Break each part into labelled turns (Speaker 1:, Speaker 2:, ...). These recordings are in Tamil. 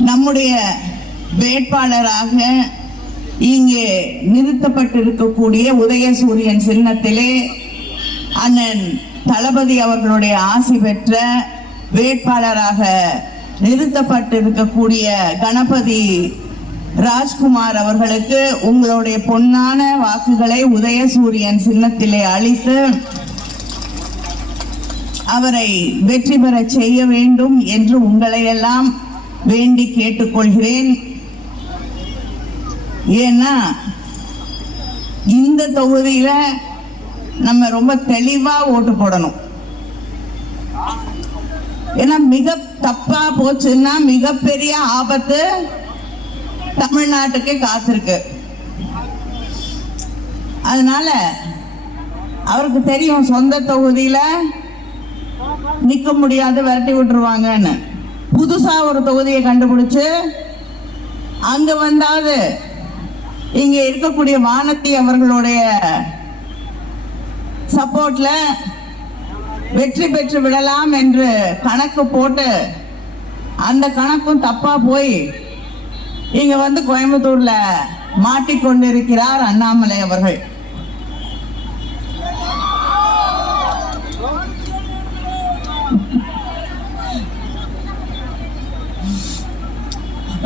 Speaker 1: நம்முடைய வேட்பாளராக இங்கே நிறுத்தப்பட்டிருக்கக்கூடிய உதயசூரியன் சின்னத்திலே அண்ணன் தளபதி அவர்களுடைய ஆசி பெற்ற வேட்பாளராக நிறுத்தப்பட்டிருக்கக்கூடிய கணபதி ராஜ்குமார் அவர்களுக்கு உங்களுடைய பொன்னான வாக்குகளை உதயசூரியன் சின்னத்திலே அளித்து அவரை வெற்றி பெற செய்ய வேண்டும் என்று உங்களையெல்லாம் வேண்டி கேட்டுக்கொள்கிறேன். ஏன்னா இந்த தொகுதியில நம்ம ரொம்ப தெளிவா ஓட்டு போடணும். ஏன்னா மிக தப்பா போச்சுன்னா மிகப்பெரிய ஆபத்து தமிழ்நாட்டுக்கு காத்திருக்கு. அதனால அவருக்கு தெரியும் சொந்த தொகுதியில நிக்க முடியாது விரட்டி விட்டுருவாங்கன்னு. புதுசா ஒரு தொகுதியை கண்டுபிடிச்சு அங்க வந்தாவது இங்க இருக்கக்கூடிய வானத்தி அவர்களுடைய சப்போர்ட்ல வெற்றி பெற்று விடலாம் என்று கணக்கு போட்டு அந்த கணக்கும் தப்பா போய் இங்க வந்து கோயம்புத்தூர்ல மாட்டிக்கொண்டிருக்கிறார் அண்ணாமலை அவர்கள்.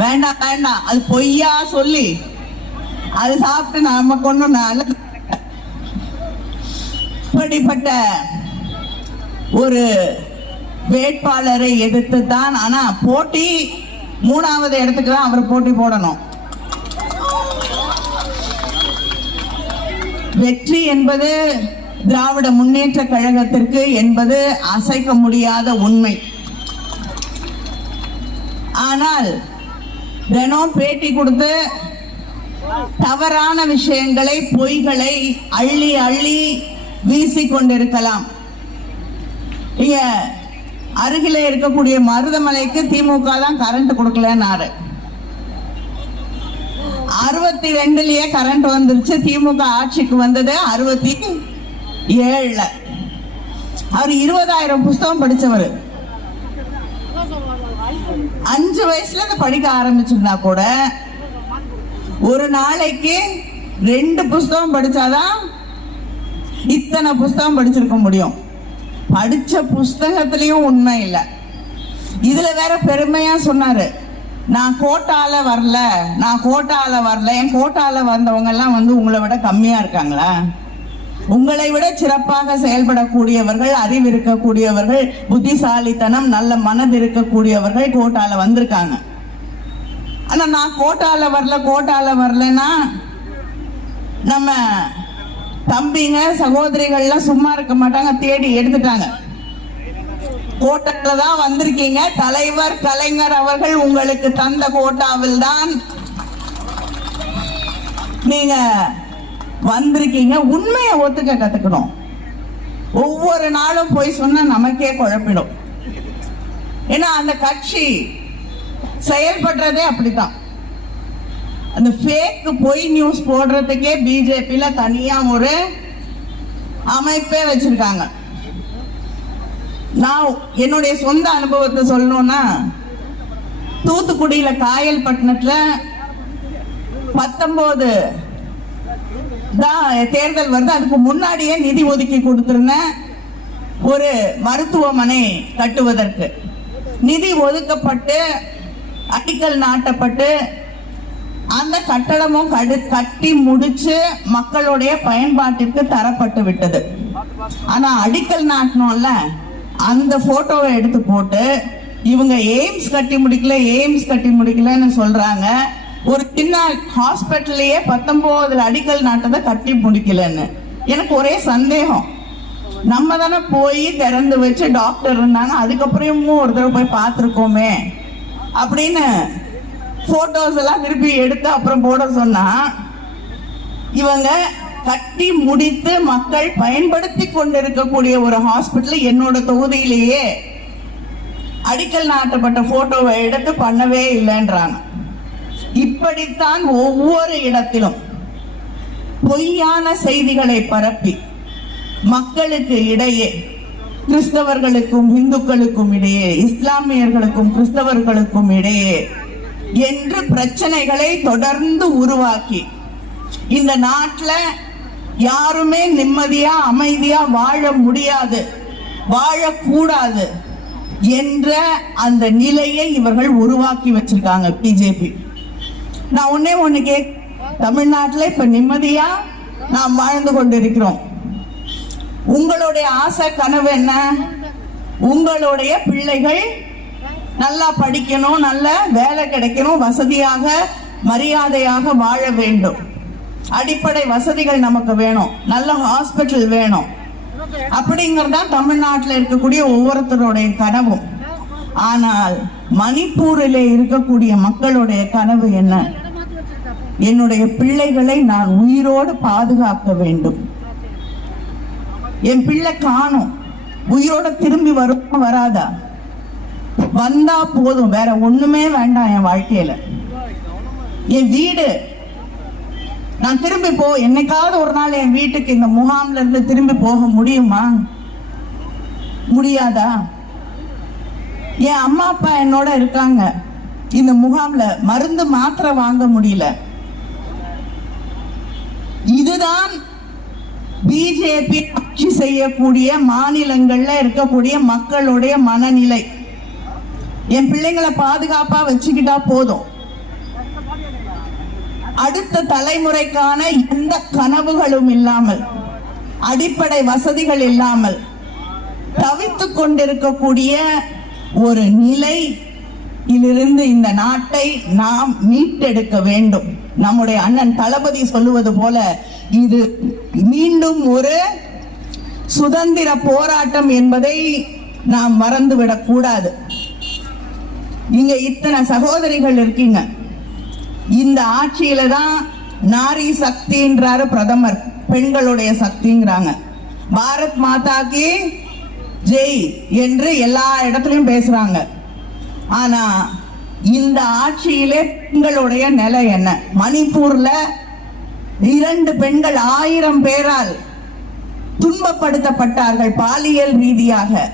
Speaker 1: வேண்டாம் வேண்டாம். அது பொய்யா சொல்லி அது சாப்பிட்டு நமக்கு ஒண்ணும் நல்லது இப்படிப்பட்ட ஒரு வேட்பாளரை எதிர்த்து தான் ஆனா போட்டி மூணாவது இடத்துக்கு தான் அவர் போட்டி போடணும். வெற்றி என்பது திராவிட முன்னேற்ற கழகத்திற்கு என்பது அசைக்க முடியாத உண்மை. ஆனால் தினம் பேட்டி கொடுத்து தவறான விஷயங்களை பொய்களை அள்ளி அள்ளி வீசி கொண்டிருக்கலாம். இங்க அருகில இருக்கக்கூடிய மருதமலைக்கு திமுக தான் கரண்ட் கொடுக்கலன்னாரு அறுபத்தி ரெண்டுலயே கரண்ட் வந்துருச்சு. திமுக ஆட்சிக்கு வந்தது அறுபத்தி ஏழுல. அவர் இருபதாயிரம் புஸ்தகம் படிச்சவர். அஞ்சு வயசுல இருந்து படிக்க ஆரம்பிச்சிருந்தா கூட ஒரு நாளைக்கு ரெண்டு புஸ்தகம் படிச்சாதான் இத்தனை புஸ்தகம் படிச்சிருக்க முடியும். படிச்ச புஸ்தகத்திலையும் உண்மை இல்லை. இதுல வேற பெருமையா சொன்னாரு. நான் கோட்டால வரல நான் கோட்டால வரல என் கோட்டால வந்தவங்க எல்லாம் வந்து உங்களை விட கம்மியா இருக்காங்களா? உங்களை விட சிறப்பாக செயல்படக்கூடியவர்கள் அறிவு இருக்கக்கூடியவர்கள் புத்திசாலித்தனம் நல்ல மனது இருக்கக்கூடியவர்கள் கோட்டால வந்திருக்காங்க. ஆனா நான் கோட்டால வரல கோட்டால வரலன்னா நம்ம தம்பிங்க சகோதரிகள்லாம் சும்மா இருக்க மாட்டாங்க தேடி எடுத்துட்டாங்க. கோட்டால தான் வந்திருக்கீங்க. தலைவர் கலைஞர் அவர்கள் உங்களுக்கு தந்த கோட்டாவில் தான் நீங்க வந்திருக்கீங்க உண்மையை ஒத்துக்க கத்துக்கணும். ஒவ்வொரு நாளும் போய் சொன்னா நமக்கே குழப்பிடும். ஏன்னா அந்த கட்சி செயல்படுறதே அப்படித்தான். அந்த ஃபேக் பொய் நியூஸ் போடுறதுக்கே பிஜேபியில தனியா ஒரு அமைப்பே வச்சிருக்காங்க. நான் என்னுடைய சொந்த அனுபவத்தை சொல்லணும்னா தூத்துக்குடியில காயல்பட்டினத்துல பத்தொன்பது தான் தேர்தல் வருது. அதுக்கு முன்னாடியே நிதி ஒதுக்கி கொடுத்துருந்தேன் ஒரு மருத்துவமனை கட்டுவதற்கு. நிதி ஒதுக்கப்பட்டு அடிக்கல் நாட்டப்பட்டு அந்த கட்டடமும் கடு கட்டி முடிச்சு மக்களுடைய பயன்பாட்டிற்கு தரப்பட்டு விட்டது. ஆனா அடிக்கல் நாட்டணும்ல அந்த போட்டோவை எடுத்து போட்டு இவங்க எய்ம்ஸ் கட்டி முடிக்கல எய்ம்ஸ் கட்டி முடிக்கலன்னு சொல்றாங்க. ஒரு சின்ன ஹாஸ்பிட்டல்லையே பத்தொன்பதுல அடிக்கல் நாட்டதை கட்டி முடிக்கலன்னு. எனக்கு ஒரே சந்தேகம். நம்ம தானே போய் திறந்து வச்சு டாக்டர் இருந்தாங்க அதுக்கப்புறமும் ஒரு தடவை போய் பார்த்துருக்கோமே அப்படின்னு போட்டோஸ் எல்லாம் திருப்பி எடுத்து அப்புறம் போட சொன்னா இவங்க கட்டி முடித்து மக்கள் பயன்படுத்தி கொண்டிருக்கக்கூடிய ஒரு ஹாஸ்பிட்டல் என்னோட தொகுதியிலேயே அடிக்கல் நாட்டப்பட்ட போட்டோவை எடுத்து பண்ணவே இல்லைன்றாங்க. இப்படித்தான் ஒவ்வொரு இடத்திலும் பொய்யான செய்திகளை பரப்பி மக்களுக்கு இடையே கிறிஸ்தவர்களுக்கும் இந்துக்களுக்கும் இடையே இஸ்லாமியர்களுக்கும் கிறிஸ்தவர்களுக்கும் இடையே என்று பிரச்சனைகளை தொடர்ந்து உருவாக்கி இந்த நாட்டில் யாருமே நிம்மதியா அமைதியா வாழ முடியாது வாழக்கூடாது என்ற அந்த நிலையை இவர்கள் உருவாக்கி வச்சிருக்காங்க. பிஜேபி நான் ஒன்னே ஒண்ணு கேக். தமிழ்நாட்டில் இப்ப நிம்மதியா நாம் வாழ்ந்து கொண்டிருக்கிறோம். உங்களுடைய ஆசை கனவு என்ன? உங்களுடைய பிள்ளைகள் நல்லா படிக்கணும் நல்ல வேலை கிடைக்கணும் வசதியாக மரியாதையாக வாழ வேண்டும். அடிப்படை வசதிகள் நமக்கு வேணும். நல்ல ஹாஸ்பிட்டல் வேணும். அப்படிங்கறதுதான் தமிழ்நாட்டில் இருக்கக்கூடிய ஒவ்வொருத்தருடைய கனவும். ஆனால் மணிப்பூரிலே இருக்கக்கூடிய மக்களுடைய கனவு என்ன? என்னுடைய பிள்ளைகளை நான் உயிரோடு பாதுகாக்க வேண்டும். என் பிள்ளை காணும். உயிரோட திரும்பி வரும் வராதா? வந்தா போதும். வேற ஒண்ணுமே வேண்டாம் என் வாழ்க்கையில. என் வீடு. நான் திரும்பி போ என்னைக்காவது ஒரு நாள் என் வீட்டுக்கு இந்த முகாம்ல இருந்து திரும்பி போக முடியுமா? முடியாதா? என் அம்மா அப்பா என்னோட இருக்காங்க. இந்த முகாம்ல மருந்து மாத்திரை வாங்க முடியல. இதுதான் பிஜேபி ஆட்சி செய்யக்கூடிய மாநிலங்கள்ல இருக்கக்கூடிய மக்களுடைய மனநிலை. என் பிள்ளைங்களை பாதுகாப்பா வச்சுக்கிட்டா போதும். அடுத்த தலைமுறைக்கான எந்த கனவுகளும் இல்லாமல் அடிப்படை வசதிகள் இல்லாமல் தவித்துக் கொண்டிருக்கக்கூடிய ஒரு நிலை இலிருந்து இந்த நாட்டை நாம் மீட்டெடுக்க வேண்டும். நம்முடைய அண்ணன் தளபதி சொல்லுவது போல இது மீண்டும் ஒரு சுதந்திர போராட்டம் என்பதை நாம் மறந்துவிடக் கூடாது. இங்க இத்தனை சகோதரிகள் இருக்கீங்க. இந்த ஆட்சியில தான் நாரி சக்தின்றாரு பிரதமர். பெண்களுடைய சக்திங்கிறாங்க. பாரத் மாதாக்கு ஜெய் என்று எல்லா இடத்துலயும் பேசுறாங்க. ஆனா இந்த ஆட்சியிலே பெண்களுடைய நிலை என்ன? மணிப்பூர்ல இரண்டு பெண்கள் ஆயிரம் பேரால் துன்பப்படுத்தப்பட்டார்கள் பாலியல் ரீதியாக.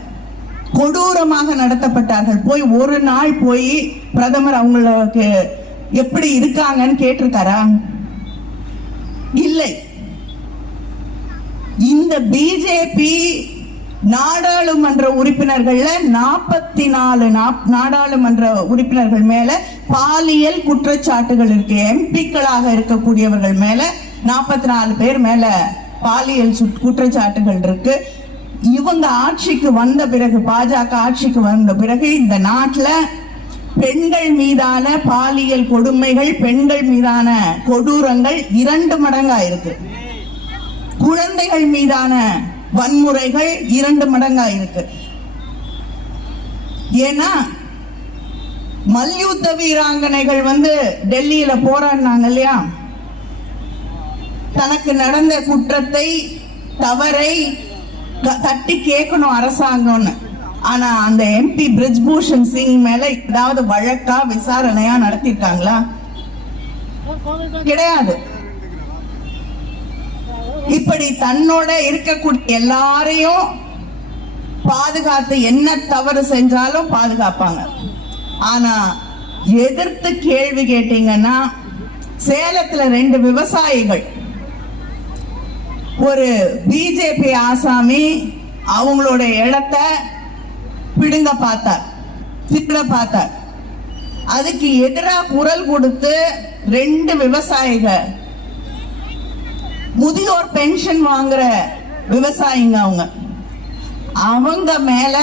Speaker 1: கொடூரமாக நடத்தப்பட்டார்கள். போய் ஒரு நாள் போய் பிரதமர் அவங்களுக்கு எப்படி இருக்காங்கன்னு கேட்டிருக்காரா? இல்லை. இந்த பிஜேபி நாடாளுமன்ற உறுப்பினர்கள்ல நாற்பத்தி நாலு நாடாளுமன்ற உறுப்பினர்கள் மேல பாலியல் குற்றச்சாட்டுகள் இருக்கு. எம்பிக்களாக இருக்கக்கூடியவர்கள் மேல நாற்பத்தி நாலு பேர் மேல பாலியல் குற்றச்சாட்டுகள் இருக்கு. இவங்க ஆட்சிக்கு வந்த பிறகு பாஜக ஆட்சிக்கு வந்த பிறகு இந்த நாட்டில் பெண்கள் மீதான பாலியல் கொடுமைகள் பெண்கள் மீதான கொடூரங்கள் இரண்டு மடங்கா இருக்கு. குழந்தைகள் மீதான வன்முறைகள் இரண்டு மடங்கா இருக்கு. ஏன்னா மல்யுத்த வீராங்கனைகள் வந்து டெல்லியில போராடினாங்க இல்லையா? தனக்கு நடந்த குற்றத்தை தவறை க- தட்டி கேட்கணும் அரசாங்கம்னு. ஆனா அந்த எம்பி பிரிஜ்பூஷன் சிங் மேல ஏதாவது வழக்கா விசாரணையா நடத்திருக்காங்களா? கிடையாது. இப்படி தன்னோட இருக்கக்கூடிய எல்லாரையும் பாதுகாத்து என்ன தவறு செஞ்சாலும் பாதுகாப்பாங்க. ஆனா எதிர்த்து கேள்வி கேட்டீங்கன்னா சேலத்துல ரெண்டு விவசாயிகள். ஒரு பிஜேபி ஆசாமி அவங்களோட இடத்த பிடுங்க பார்த்தார். திட்ட பார்த்தார். அதுக்கு எதிராக குரல் கொடுத்து ரெண்டு விவசாயிகள் முதியோர் பென்ஷன் வாங்குற விவசாயிங்க அவங்க. அவங்க மேல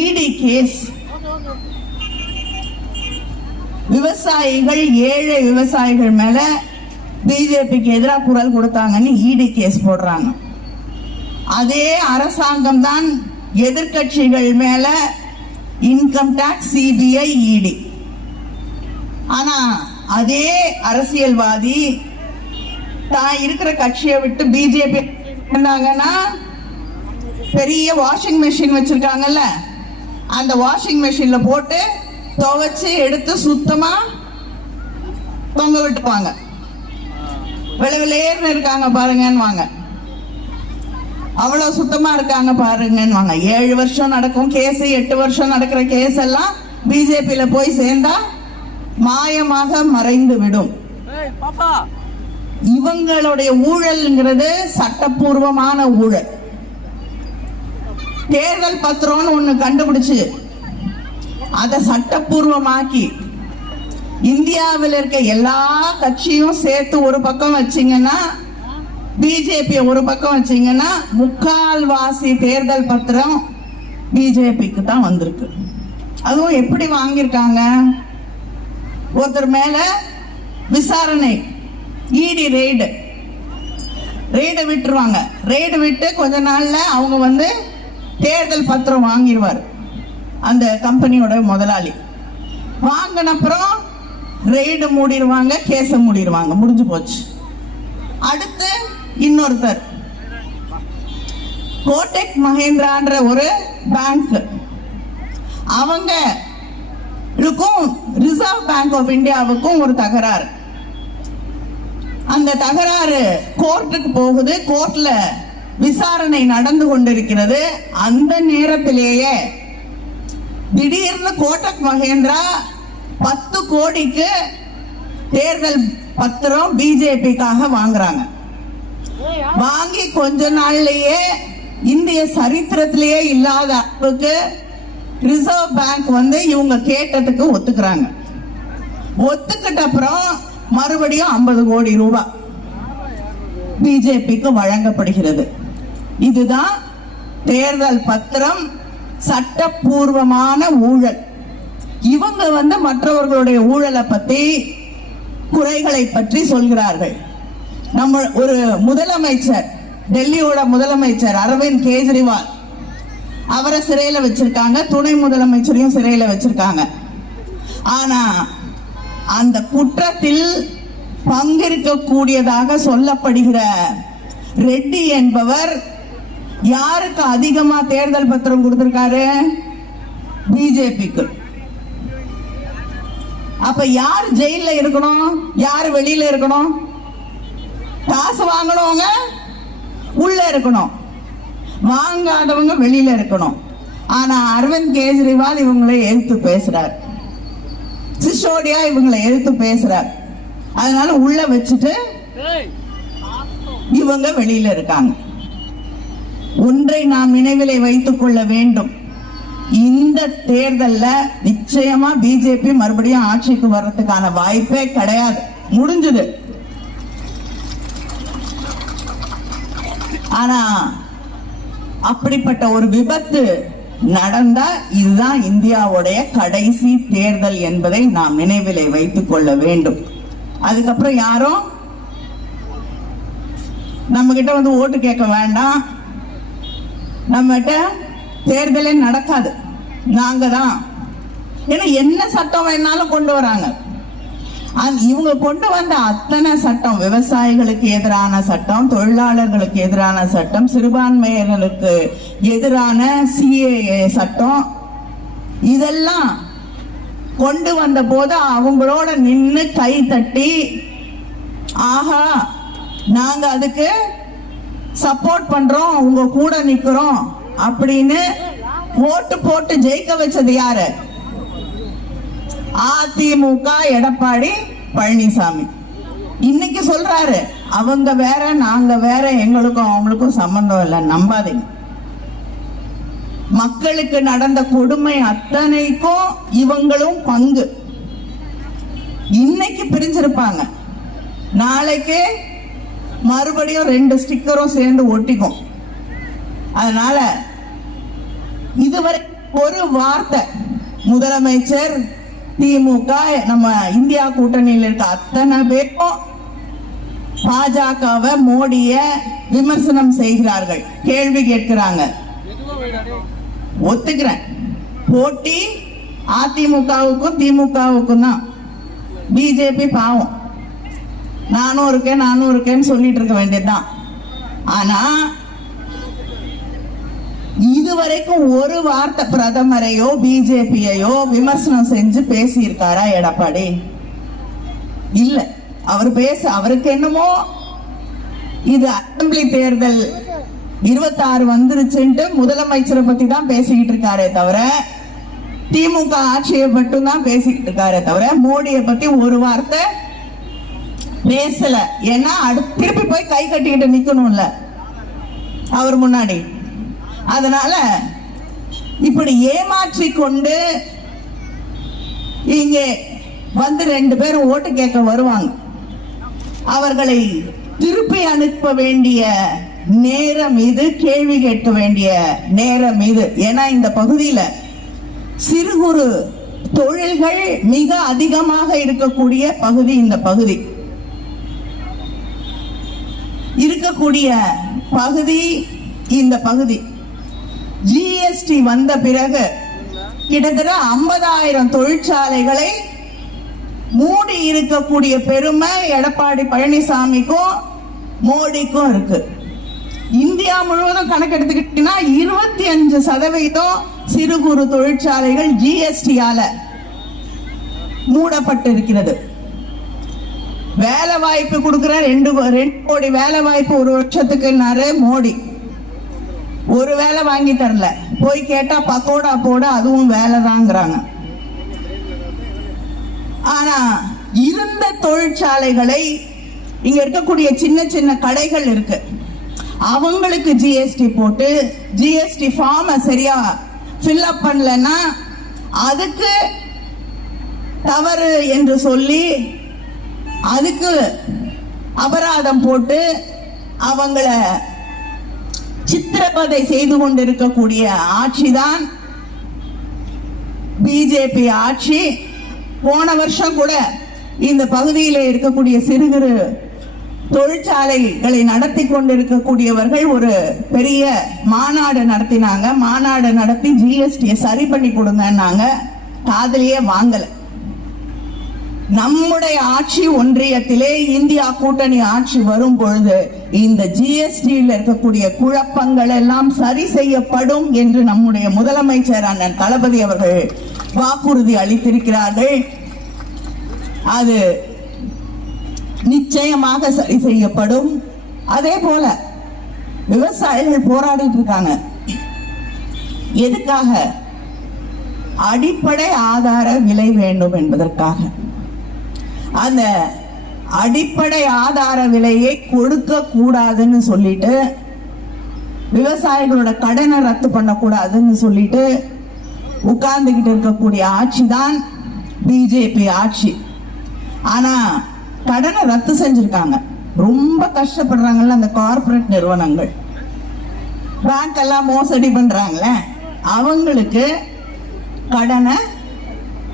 Speaker 1: இடி கேஸ் விவசாயிகள் ஏழை விவசாயிகள் மேல பிஜேபிக்கு எதிராக குரல் கொடுத்தாங்கன்னு இடி கேஸ் போடுறாங்க. அதே அரசாங்கம் தான் எதிர்க்கட்சிகள் மேல இன்கம் டாக்ஸ் சிபிஐ இடி ஆனா அதே அரசியல்வாதி தான் இருக்கிற கட்சியை விட்டு பிஜேபி இருந்தாங்கன்னா பெரிய வாஷிங் மெஷின் வச்சிருக்காங்கல்ல அந்த வாஷிங் மெஷின்ல போட்டு துவைச்சு எடுத்து சுத்தமா தொங்க விட்டுவாங்க விளைவிலேர்னு இருக்காங்க பாருங்கன்னு வாங்க அவ்வளவு சுத்தமா இருக்காங்க பாருங்கன்னு வாங்க ஏழு வருஷம் நடக்கும் கேஸ் எட்டு வருஷம் நடக்கிற கேஸ் எல்லாம் பிஜேபியில போய் சேர்ந்தா மாயமாக மறைந்து விடும் இவங்களுடைய ஊழல்ங்கிறது சட்டப்பூர்வமான ஊழல். தேர்தல் பத்திரம்னு ஒண்ணு கண்டுபிடிச்சு அதை சட்டப்பூர்வமாக்கி இந்தியாவில் இருக்க எல்லா கட்சியும் சேர்த்து ஒரு பக்கம் வச்சீங்கன்னா பிஜேபி ஒரு பக்கம் வச்சீங்கன்னா முக்கால்வாசி தேர்தல் பத்திரம் பிஜேபிக்கு தான் வந்திருக்கு. அதுவும் எப்படி வாங்கியிருக்காங்க? ஒருத்தர் மேல விசாரணை இடி ரெய்டு. ரெய்டை விட்டுருவாங்க. ரெய்டு விட்டு கொஞ்ச நாளில் அவங்க வந்து தேர்தல் பத்திரம் வாங்கிடுவார் அந்த கம்பெனியோட முதலாளி. வாங்கின அப்புறம் ரெய்டு மூடிடுவாங்க கேஸை மூடிடுவாங்க முடிஞ்சு போச்சு. அடுத்து இன்னொருத்தர். கோடெக் மஹேந்திரான்ற ஒரு பேங்க் அவங்க இருக்கும் ரிசர்வ் பேங்க் ஆஃப் இந்தியாவுக்கும் ஒரு தகராறு. அந்த தகராறு கோர்ட்டுக்கு போகுது. கோர்ட்ல விசாரணை நடந்து கொண்டிருக்கிறது. அந்த நேரத்திலேயே திடீர்னு கோட்டக் மகேந்திரா பத்து கோடிக்கு தேர்தல் பத்திரம் பிஜேபிக்காக வாங்குறாங்க. வாங்கி கொஞ்ச நாள்லயே இந்திய சரித்திரத்திலேயே இல்லாத அளவுக்கு ரிசர்வ் பேங்க் வந்து இவங்க கேட்டதுக்கு ஒத்துக்கிறாங்க. ஒத்துக்கிட்ட அப்புறம் மறுபடியும் ஐம்பது கோடி ரூபாய் பிஜேபிக்கு வழங்கப்படுகிறது. இதுதான் தேர்தல் பத்திரம் சட்டப்பூர்வமான ஊழல். இவங்க வந்து மற்றவர்களுடைய ஊழலை பத்தி குறைகளை பற்றி சொல்கிறார்கள். நம்ம ஒரு முதலமைச்சர் டெல்லியோட முதலமைச்சர் அரவிந்த் கெஜ்ரிவால் அவரை சிறையில வச்சிருக்காங்க துணை முதலமைச்சரையும் சிறையில வச்சிருக்காங்க. ஆனா அந்த குற்றத்தில் பங்கேற்கக்கூடியதாக சொல்லப்படுகிற ரெட்டி என்பவர் யாருக்கு அதிகமா தேர்தல் பத்திரம் கொடுத்திருக்காரு? பிஜேபிக்கு. அப்ப யார் ஜெயில இருக்கணும்? யார் வெளியில இருக்கணும்? காசு வாங்கணுங்க உள்ள இருக்கணும். வாங்காதவங்க வெளியில இருக்கணும். ஆனா அரவிந்த் கெஜ்ரிவால் இவங்களை எதிர்த்து பேசுறாரு. சிசோடியா இவங்களை எதிர்த்து பேசுறார். அதனால உள்ள வச்சுட்டு இவங்க வெளியில இருக்காங்க. ஒன்றை நாம் நினைவிலே வைத்துக் கொள்ள வேண்டும். இந்த தேர்தல்ல நிச்சயமா பிஜேபி மறுபடியும் ஆட்சிக்கு வர்றதுக்கான வாய்ப்பே கிடையாது. முடிஞ்சது. ஆனா அப்படிப்பட்ட ஒரு விபத்து நடந்தா இதுதான் இந்தியாவுடைய கடைசி தேர்தல் என்பதை நாம் நினைவிலே வைத்துக் கொள்ள வேண்டும். அதுக்கப்புறம் யாரும் நம்ம கிட்ட வந்து ஓட்டு கேட்க வேண்டாம். நம்மகிட்ட தேர்தலே நடக்காது. நாங்க தான் ஏன்னா என்ன சட்டம் வேணாலும் கொண்டு வராங்க. இவங்க கொண்டு வந்த அத்தனை சட்டம் விவசாயிகளுக்கு எதிரான சட்டம் தொழிலாளர்களுக்கு எதிரான சட்டம் சிறுபான்மையினருக்கு எதிரான சிஏஏ சட்டம் இதெல்லாம் கொண்டு வந்த போது அவங்களோட நின்று கை தட்டி ஆஹா நாங்க அதுக்கு சப்போர்ட் பண்றோம் உங்க கூட நிக்கிறோம் அப்படின்னு ஓட்டு போட்டு ஜெயிக்க வச்சது யாரு? அதிமுக எடப்பாடி பழனிசாமி. இன்னைக்கு சொல்றாரு அவங்க வேற நாங்க வேற எங்களுக்கும் அவங்களுக்கும் சம்பந்தம் இல்லை நம்பாதீங்க. மக்களுக்கு நடந்த கொடுமை அத்தனைக்கும் இவங்களும் பங்கு. இன்னைக்கு பிரிஞ்சிருப்பாங்க. நாளைக்கு மறுபடியும் ரெண்டு ஸ்டிக்கரும் சேர்ந்து ஒட்டிக்கும். அதனால இதுவரை ஒரு வார்த்தை முதலமைச்சர் திமுக நம்ம இந்தியா கூட்டணியில் இருக்க அத்தனை பேரும் பாஜகவை மோடிய விமர்சனம் செய்கிறார்கள். கேள்வி கேட்கிறாங்க. ஒத்துக்கிறேன். போட்டி அதிமுகவுக்கும் திமுகவுக்கும் தான். பிஜேபி பாவம். நானும் இருக்கேன் நானும் இருக்கேன்னு சொல்லிட்டு இருக்க வேண்டியதுதான். ஆனா இதுவரைக்கும் ஒரு வார்த்தை பிரதமரையோ பிஜேபியையோ விமர்சனம் செஞ்சு பேசியிருக்காரா எடப்பாடி? இல்ல. அவர் பேச அவருக்கு என்னமோ இது அசம்பிளி தேர்தல் இருபத்தாறு வந்துருச்சுன்ட்டு முதலமைச்சரை பத்தி தான் பேசிக்கிட்டு இருக்காரே தவிர திமுக ஆட்சியை மட்டும் தான் பேசிக்கிட்டு இருக்காரே தவிர மோடியை பத்தி ஒரு வார்த்தை பேசல. ஏன்னா அடுத்து திருப்பி போய் கை கட்டிக்கிட்டு நிக்கணும்ல. அவர் முன்னாடி. அதனால இப்படி ஏமாற்றி கொண்டு இங்கே வந்து ரெண்டு பேரும் ஓட்டு கேட்க வருவாங்க. அவர்களை திருப்பி அனுப்ப வேண்டிய நேரம் இது கேள்வி கேட்க வேண்டிய நேரம் இது. ஏன்னா இந்த பகுதியில சிறு குறு தொழில்கள் மிக அதிகமாக இருக்கக்கூடிய பகுதி இந்த பகுதி. இருக்கக்கூடிய பகுதி இந்த பகுதி. ஜிஎஸ்டி வந்த பிறகு கிட்டத்தட்ட ஐம்பதாயிரம் தொழிற்சாலைகளை மூடி இருக்கக்கூடிய பெருமை எடப்பாடி பழனிசாமிக்கும் மோடிக்கும் இருக்கு. இந்தியா முழுவதும் கணக்கெடுத்துக்கிட்டீங்கன்னா இருபத்தி அஞ்சு சதவீதம் சிறு குறு தொழிற்சாலைகள் ஜிஎஸ்டியால மூடப்பட்டிருக்கிறது. வேலை வாய்ப்பு கொடுக்குற ரெண்டு ரெண்டு கோடி வேலை வாய்ப்பு ஒரு வருஷத்துக்குன்னாரு மோடி. ஒரு வேலை வாங்கி தரல. போய் கேட்டா பக்கோடா போட அதுவும் வேலை தாங்கிறாங்க ஆனா இருந்த தொழிற்சாலைகளை இங்க இருக்கக்கூடிய சின்ன சின்ன கடைகள் இருக்கு. அவங்களுக்கு ஜிஎஸ்டி போட்டு ஜிஎஸ்டி ஃபார்மை சரியா ஃபில்அப் பண்ணலன்னா அதுக்கு தவறு என்று சொல்லி அதுக்கு அபராதம் போட்டு அவங்கள சித்திரவதை செய்து கொண்டிருக்கக்கூடிய ஆட்சிதான் பிஜேபி ஆட்சி. போன வருஷம் கூட இந்த பகுதியில் இருக்கக்கூடிய சிறுகிறு தொழிற்சாலைகளை நடத்தி கொண்டிருக்கக்கூடியவர்கள் ஒரு பெரிய மாநாடு நடத்தினாங்க. மாநாடு நடத்தி ஜிஎஸ்டியை சரி பண்ணி கொடுங்கன்னாங்க. காதலியே வாங்கலை. நம்முடைய ஆட்சி ஒன்றியத்திலே இந்தியா கூட்டணி ஆட்சி வரும் பொழுது இந்த ஜிஎஸ்டியில் இருக்கக்கூடிய குழப்பங்கள் எல்லாம் சரி செய்யப்படும் என்று நம்முடைய முதலமைச்சர் அண்ணன் தளபதி அவர்கள் வாக்குறுதி அளித்திருக்கிறார்கள். அது நிச்சயமாக சரி செய்யப்படும். அதே போல விவசாயிகள் போராடிட்டு இருக்காங்க. எதுக்காக? அடிப்படை ஆதார விலை வேண்டும் என்பதற்காக. அந்த அடிப்படை ஆதார விலையை கொடுக்க கூடாதுன்னு சொல்லிட்டு விவசாயிகளோட கடனை ரத்து பண்ணக்கூடாதுன்னு சொல்லிட்டு உட்கார்ந்துக்கிட்டு இருக்கக்கூடிய ஆட்சி தான் பிஜேபி ஆட்சி. ஆனா கடனை ரத்து செஞ்சிருக்காங்க. ரொம்ப கஷ்டப்படுறாங்கல்ல அந்த கார்ப்பரேட் நிறுவனங்கள். பேங்க் எல்லாம் மோசடி பண்றாங்களே அவங்களுக்கு கடனை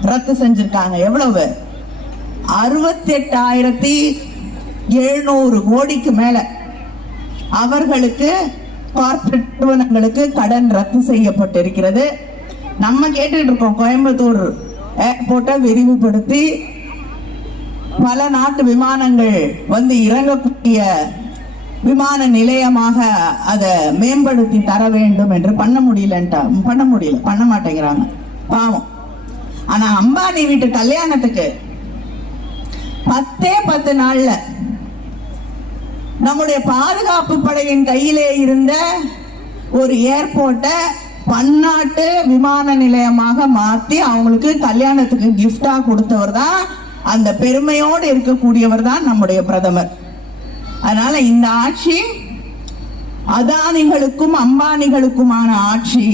Speaker 1: ரத்து செஞ்சிருக்காங்க. எவ்வளவு? அறுபத்தி எட்டாயிரத்தி எழுநூறு கோடிக்கு மேல அவர்களுக்கு கார்பரேட் நிறுவனங்களுக்கு கடன் ரத்து செய்யப்பட்டிருக்கிறது. நம்ம கேட்டுட்டு இருக்கோம் கோயம்புத்தூர் ஏர்போர்ட்டை விரிவுபடுத்தி பல நாட்டு விமானங்கள் வந்து இறங்கக்கூடிய விமான நிலையமாக அதை மேம்படுத்தி தர வேண்டும் என்று பண்ண முடியலன்ட்டா பண்ண முடியல பண்ண மாட்டேங்கிறாங்க பாவம். ஆனா அம்பானி வீட்டு கல்யாணத்துக்கு பத்தே பத்து நாள்ல நம்முடைய பாதுகாப்பு படையின் கையிலே இருந்த ஒரு ஏர்போர்ட்டை பன்னாட்டு விமான நிலையமாக மாத்தி அவங்களுக்கு கல்யாணத்துக்கு gift-ஆ கொடுத்தவர் தான். அந்த பெருமையோடு இருக்கக்கூடியவர் தான் நம்முடைய பிரதமர். அதனால இந்த ஆட்சி அதானிகளுக்கும் அம்பானிகளுக்குமான ஆட்சி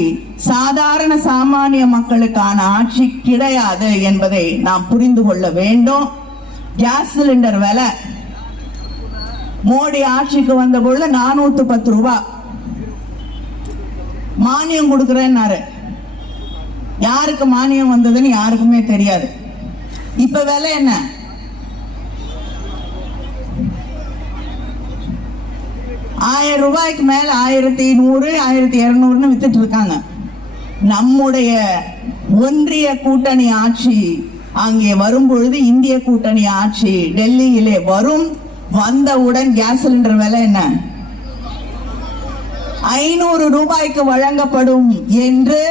Speaker 1: சாதாரண சாமானிய மக்களுக்கான ஆட்சி கிடையாது என்பதை நாம் புரிந்து கொள்ள வேண்டும். கேஸ் சிலிண்டர் விலை. மோடி ஆட்சிக்கு வந்த பொழுது நானூத்தி பத்து ரூபாய் மானியம் கொடுக்கறேன்னாரு. யாருக்கு மானியம் வந்ததுன்னு யாருக்குமே தெரியாது. இப்ப விலை என்ன? ஆயிரம் ரூபாய்க்கு மேல ஆயிரத்தி நூறு ஆயிரத்தி இருநூறுன்னு வித்துட்டு இருக்காங்க. நம்முடைய ஒன்றிய கூட்டணி ஆட்சி அங்கே வரும்பொழுது இந்திய கூட்டணி ஆட்சி டெல்லியிலே வரும். வந்தவுடன் கேஸ் சிலிண்டர் விலை என்ன? ஐநூறு ரூபாய்க்கு வழங்கப்படும் என்று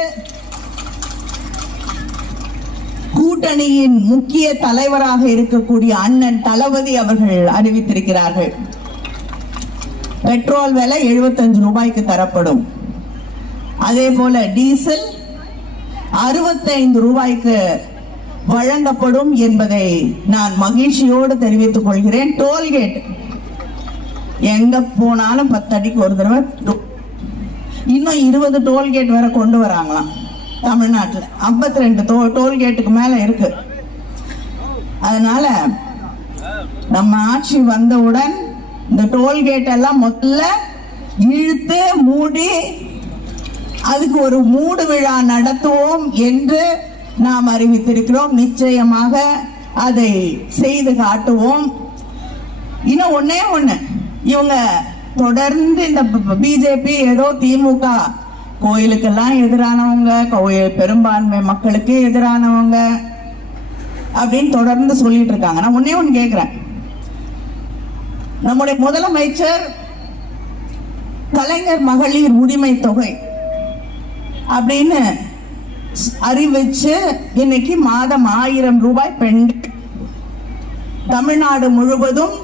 Speaker 1: கூட்டணியின் முக்கிய தலைவராக இருக்கக்கூடிய அண்ணன் தளபதி அவர்கள் அறிவித்திருக்கிறார்கள். பெட்ரோல் விலை 75 ரூபாய்க்கு தரப்படும். அதே போல டீசல் அறுபத்தைந்து ரூபாய்க்கு வழங்கப்படும் என்பதை நான் மகிழ்ச்சியோடு தெரிவித்துக் கொள்கிறேன். டோல்கேட். எங்க போனாலும் பத்து அடிக்கு ஒரு தடவை இன்னும் இருபது டோல்கேட் வேற கொண்டு வராங்களாம் தமிழ்நாட்டில். ஐம்பத்தி ரெண்டு டோ டோல்கேட்டுக்கு மேல இருக்கு. அதனால நம்ம ஆட்சி வந்தவுடன் இந்த டோல்கேட் எல்லாம் முதல்ல இழுத்து மூடி அதுக்கு ஒரு மூடு விழா நடத்துவோம் என்று நாம் அறிவித்திருக்கிறோம். நிச்சயமாக அதை செய்து காட்டுவோம். இன்னும் ஒன்னே ஒண்ணு. இவங்க தொடர்ந்து இந்த பிஜேபி ஏதோ திமுக கோயிலுக்கெல்லாம் எதிரானவங்க கோயில் பெரும்பான்மை மக்களுக்கு எதிரானவங்க அப்படின்னு தொடர்ந்து சொல்லிட்டு இருக்காங்க. நான் ஒன்னே ஒன்று கேட்குறேன் நம்முடைய முதலமைச்சர் கலைஞர் மகளிர் உரிமை தொகை அப்படின்னு அறிவிச்சு இன்னைக்கு மாதம் ஆயிரம் ரூபாய் பெண் தமிழ்நாடு முழுவதும்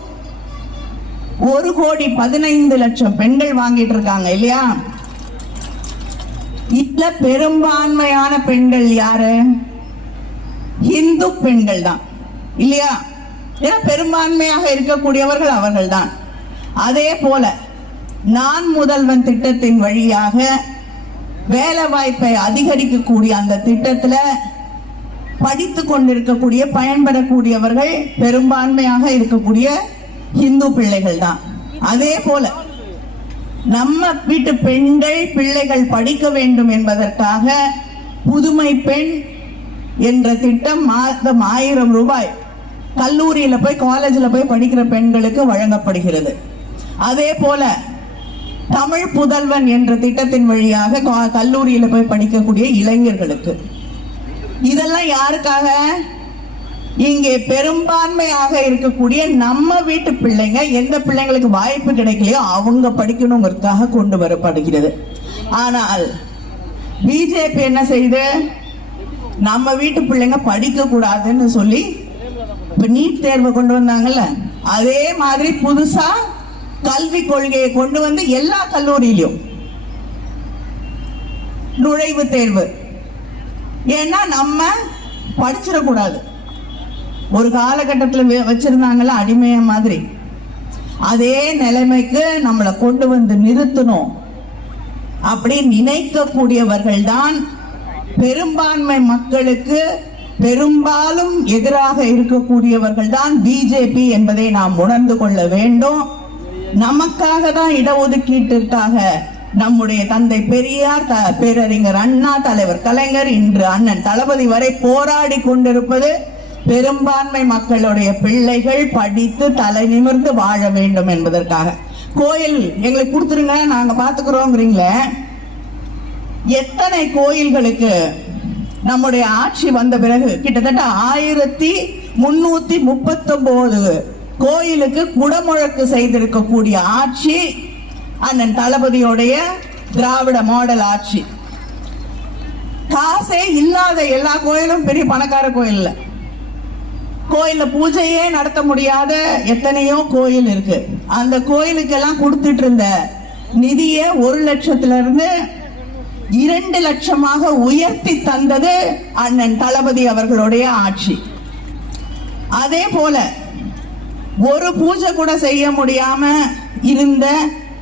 Speaker 1: ஒரு கோடி பதினைந்து லட்சம் பெண்கள் வாங்கிட்டு இருக்காங்க இல்லையா? இதுல பெரும்பான்மையான பெண்கள் யாரு? இந்து பெண்கள் தான் இல்லையா? ஏன்னா பெரும்பான்மையாக இருக்கக்கூடியவர்கள் அவர்கள் தான். அதே போல நான் முதல்வன் திட்டத்தின் வழியாக வேலை வாய்ப்பை அதிகரிக்கக்கூடிய அந்த திட்டத்துல படித்து கொண்டிருக்கக்கூடிய பயன்படக்கூடியவர்கள் பெரும்பான்மையாக இருக்கக்கூடிய இந்து பிள்ளைகள் தான் அதே போல நம்ம வீட்டு பெண்கள் பிள்ளைகள் படிக்க வேண்டும் என்பதற்காக புதுமை பெண் என்ற திட்டம் மாதம் ஆயிரம் ரூபாய் கல்லூரியில போய் காலேஜில் போய் படிக்கிற பெண்களுக்கு வழங்கப்படுகிறது. அதே போல தமிழ் புதல்வன் என்ற திட்டத்தின் வழியாக கா- கல்லூரியில போய் படிக்கக்கூடிய இளைஞர்களுக்கு. இதெல்லாம் யாருக்காக? இங்கே பெரும்பான்மையாக இருக்கக்கூடிய நம்ம வீட்டு பிள்ளைங்க எந்த பிள்ளைங்களுக்கு வாய்ப்பு கிடைக்கலையோ அவங்க படிக்கணுங்கிறதுக்காக கொண்டு வரப்படுகிறது. ஆனால் பிஜேபி என்ன செய்யுது நம்ம வீட்டு பிள்ளைங்க படிக்க கூடாதுன்னு சொல்லி இப்ப நீட் தேர்வை கொண்டு வந்தாங்கல்ல அதே மாதிரி புதுசா கல்வி கொள்கையை கொண்டு வந்து எல்லா கல்லூரியிலும் நுழைவு தேர்வு. ஏன்னா நம்ம படிச்சிடக்கூடாது. ஒரு காலகட்டத்தில் வச்சிருந்தாங்கல்ல அடிமைய மாதிரி. அதே நிலைமைக்கு நம்மளை கொண்டு வந்து நிறுத்தணும். அப்படி நினைக்கக்கூடியவர்கள் தான் பெரும்பான்மை மக்களுக்கு பெரும்பாலும் எதிராக இருக்கக்கூடியவர்கள் தான் பிஜேபி என்பதை நாம் உணர்ந்து கொள்ள வேண்டும். நமக்காக தான் இடஒதுக்கீட்டிற்காக நம்முடைய தந்தை பெரியார் த- பேரறிஞர் அண்ணா தலைவர் கலைஞர் இன்று அண்ணன் தளபதி வரை போராடி கொண்டிருப்பது பெரும்பான்மை மக்களுடைய பிள்ளைகள் படித்து தலை நிமிர்ந்து வாழ வேண்டும் என்பதற்காக. கோயில் எங்களுக்கு கொடுத்துருங்க நாங்க பாத்துக்கிறோங்கிறீங்களே. எத்தனை கோயில்களுக்கு நம்முடைய ஆட்சி வந்த பிறகு கிட்டத்தட்ட ஆயிரத்தி முன்னூத்தி முப்பத்தொன்பது கோயிலுக்கு குடமுழக்கு செய்திருக்கக்கூடிய ஆட்சி அண்ணன் தளபதியோடைய திராவிட மாடல் ஆட்சி. காசே இல்லாத எல்லா கோயிலும் பெரிய பணக்கார கோயில் கோயில பூஜையே நடத்த முடியாத எத்தனையோ கோயில் இருக்கு. அந்த கோயிலுக்கெல்லாம் கொடுத்துட்டு இருந்த நிதியை ஒரு லட்சத்துல இருந்து இரண்டு லட்சமாக உயர்த்தி தந்தது அண்ணன் தளபதி அவர்களுடைய ஆட்சி. அதே போல ஒரு பூஜை கூட செய்ய முடியாம இருந்த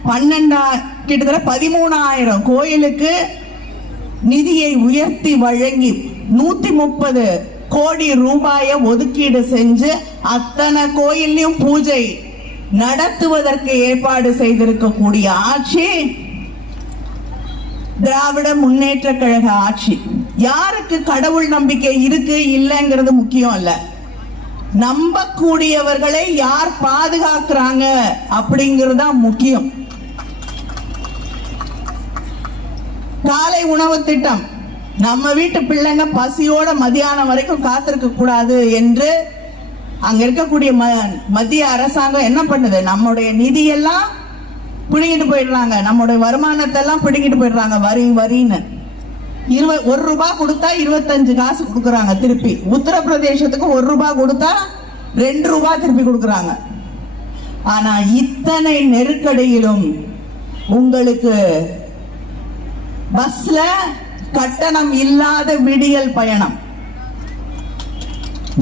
Speaker 1: பன்னெண்டா கிட்டத்தட்ட பதிமூணாயிரம் கோயிலுக்கு நிதியை உயர்த்தி வழங்கி நூத்தி முப்பது கோடி ரூபாயை ஒதுக்கீடு செஞ்சு அத்தனை கோயில்லையும் பூஜை நடத்துவதற்கு ஏற்பாடு செய்திருக்கக்கூடிய ஆட்சி திராவிட முன்னேற்ற கழக ஆட்சி. யாருக்கு கடவுள் நம்பிக்கை இருக்கு இல்லைங்கிறது முக்கியம் இல்லை. நம்பக்கூடியவர்களை யார் பாதுகாக்கிறாங்க அப்படிங்கிறது தான் முக்கியம். காலை உணவு திட்டம். நம்ம வீட்டு பிள்ளைங்க பசியோட மதியானம் வரைக்கும் காத்திருக்க கூடாது என்று அங்க இருக்கக்கூடிய ம- மத்திய அரசாங்கம் என்ன பண்ணுது? நம்முடைய நிதியெல்லாம் பிடுங்கிட்டு போயிடுறாங்க. நம்முடைய வருமானத்தை எல்லாம் பிடுங்கிட்டு போயிடுறாங்க. வரி வரின்னு. இருவ ஒரு ரூபாய் கொடுத்தா இருபத்தஞ்சு காசு கொடுக்குறாங்க திருப்பி. உத்தரப்பிரதேசத்துக்கு ஒரு ரூபாய் கொடுத்தா ரெண்டு ரூபாய் திருப்பி கொடுக்குறாங்க. ஆனா இத்தனை நெருக்கடியிலும் உங்களுக்கு பஸ்ல கட்டணம் இல்லாத விடியல் பயணம்.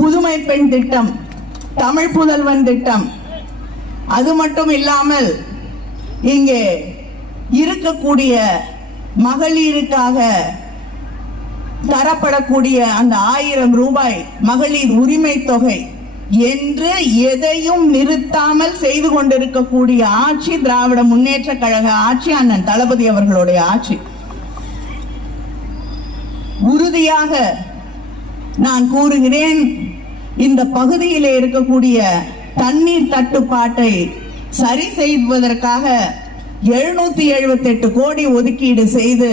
Speaker 1: புதுமை பெண் திட்டம் தமிழ் புதல்வன் திட்டம். அது மட்டும் இல்லாமல் இங்கே இருக்கக்கூடிய மகளிருக்காக தரப்படக்கூடிய அந்த ஆயிரம் ரூபாய் மகளிர் உரிமை தொகை என்று எதையும் நிறுத்தாமல் செய்து கொண்டிருக்கக்கூடிய ஆட்சி திராவிட முன்னேற்ற கழக ஆட்சி அண்ணன் தளபதி அவர்களுடைய ஆட்சி. உறுதியாக நான் கூறுகிறேன் இந்த பகுதியிலே இருக்கக்கூடிய தண்ணீர் தட்டுப்பாட்டை சரி செய்வதற்காக எழுநூத்தி எழுபத்தி எட்டு கோடி ஒதுக்கீடு செய்து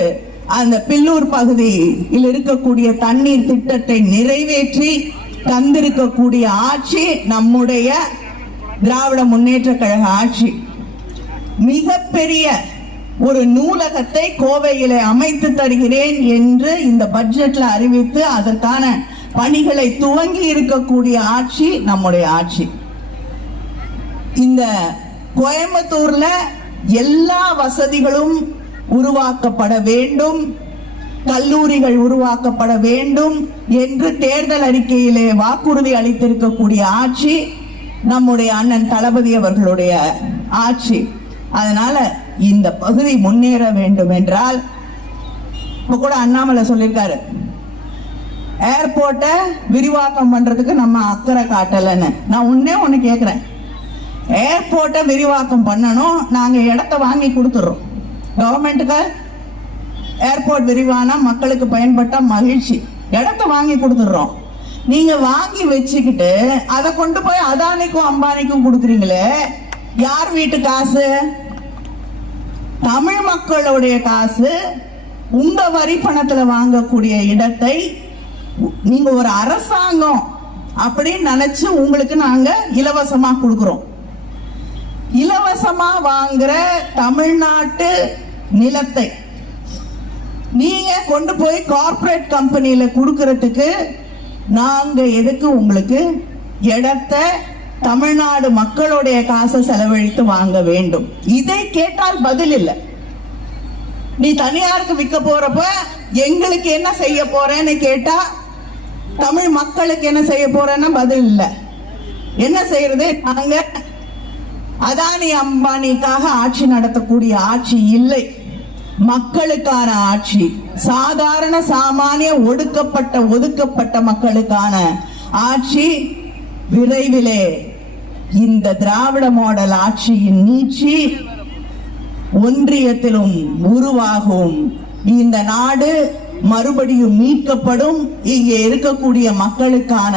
Speaker 1: அந்த பில்லூர் பகுதியில் இருக்கக்கூடிய தண்ணீர் திட்டத்தை நிறைவேற்றி தந்திருக்கக்கூடிய ஆட்சி நம்முடைய திராவிட முன்னேற்ற கழக ஆட்சி. மிகப்பெரிய ஒரு நூலகத்தை கோவையிலே அமைத்து தருகிறேன் என்று இந்த பட்ஜெட்ல அறிவித்து அதற்கான பணிகளை துவங்கி இருக்கக்கூடிய ஆட்சி நம்முடைய ஆட்சி. இந்த கோயம்புத்தூர்ல எல்லா வசதிகளும் உருவாக்கப்பட வேண்டும். கல்லூரிகள் உருவாக்கப்பட வேண்டும் என்று தேர்தல் அறிக்கையிலே வாக்குறுதி அளித்திருக்கக்கூடிய ஆட்சி நம்முடைய அண்ணன் தளபதி அவர்களுடைய ஆட்சி. அதனால இந்த பகுதி முன்னேற வேண்டும் என்றால் இப்ப கூட அண்ணாமலை சொல்லியிருக்காரு. ஏர்போர்ட்டை விரிவாக்கம் பண்றதுக்கு நம்ம அக்கறை காட்டலைன்னு. நான் உன்னே ஒன்று கேட்குறேன் ஏர்போர்ட்டை விரிவாக்கம் பண்ணணும் நாங்கள் இடத்த வாங்கி கொடுத்துட்றோம் கவர்மெண்ட்டுக்கு ஏர்போர்ட் விரிவானா மக்களுக்கு பயன்பட்ட மகிழ்ச்சி. இடத்த வாங்கி கொடுத்துட்றோம். நீங்க வாங்கி வச்சுக்கிட்டு அதை கொண்டு போய் அதானிக்கும் அம்பானிக்கும் கொடுக்குறீங்களே யார் வீட்டு காசு? தமிழ் மக்களுடைய காசு உங்க வரி பணத்துல வாங்கக்கூடிய இடத்தை நீங்க ஒரு அரசாங்கம் அப்படின்னு நினைச்சு உங்களுக்கு நாங்க இலவசமா கொடுக்குறோம். இலவசமா வாங்குற தமிழ்நாட்டு நிலத்தை நீங்க கொண்டு போய் கார்பரேட் கம்பெனியில கொடுக்கறதுக்கு நாங்க எதுக்கு உங்களுக்கு இடத்த தமிழ்நாடு மக்களுடைய காசை செலவழித்து வாங்க வேண்டும். இதை கேட்டால் பதில் இல்லை. நீ தனியாருக்கு விற்க போறப்ப எங்களுக்கு என்ன செய்ய போறேன்னு கேட்டா தமிழ் மக்களுக்கு என்ன செய்ய போறேன்னா பதில் இல்லை. என்ன செய்யறது? நாங்க அதானி அம்பானிக்காக ஆட்சி நடத்தக்கூடிய ஆட்சி இல்லை. மக்களுக்கான ஆட்சி. சாதாரண சாமானிய ஒடுக்கப்பட்ட ஒதுக்கப்பட்ட மக்களுக்கான ஆட்சி விரைவிலே இந்த திராவிட மாடல் ஆட்சியின் நீட்சி ஒன்றியத்திலும் உருவாகும். இந்த நாடு மறுபடியும் மீட்கப்படும். இங்கே இருக்கக்கூடிய மக்களுக்கான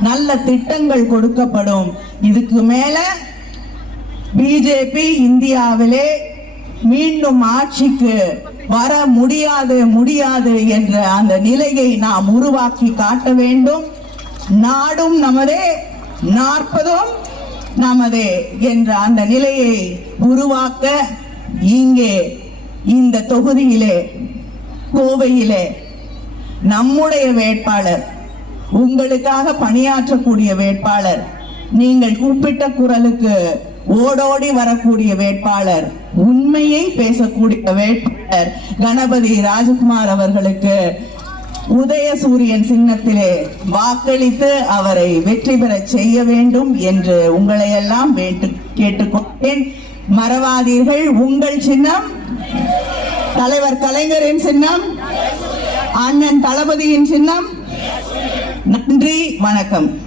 Speaker 1: நல்ல திட்டங்கள் கொடுக்கப்படும். இதுக்கு மேல பிஜேபி இந்தியாவிலே மீண்டும் ஆட்சிக்கு வர முடியாது முடியாது என்ற அந்த நிலையை நாம் உருவாக்கி காட்ட வேண்டும். நாடும் நமதே நாற்பதும் நமதே என்ற அந்த நிலையை உருவாக்க இங்கே இந்த தொகுதியிலே கோவையிலே நம்முடைய வேட்பாளர் உங்களுக்காக பணியாற்றக்கூடிய வேட்பாளர் நீங்கள் கூப்பிட்ட குரலுக்கு ஓடோடி வரக்கூடிய வேட்பாளர் உண்மையை பேசக்கூடிய வேட்பாளர் கணபதி ராஜகுமார் அவர்களுக்கு உதயசூரியன் சின்னத்திலே வாக்களித்து அவரை வெற்றி பெறச் செய்ய வேண்டும் என்று உங்களை எல்லாம் வேண்டு கேட்டுக்கொண்டேன். மறவாதீர்கள். உங்கள் சின்னம் தலைவர் கலைஞரின் சின்னம் அண்ணன் தளபதியின் சின்னம். நன்றி வணக்கம்.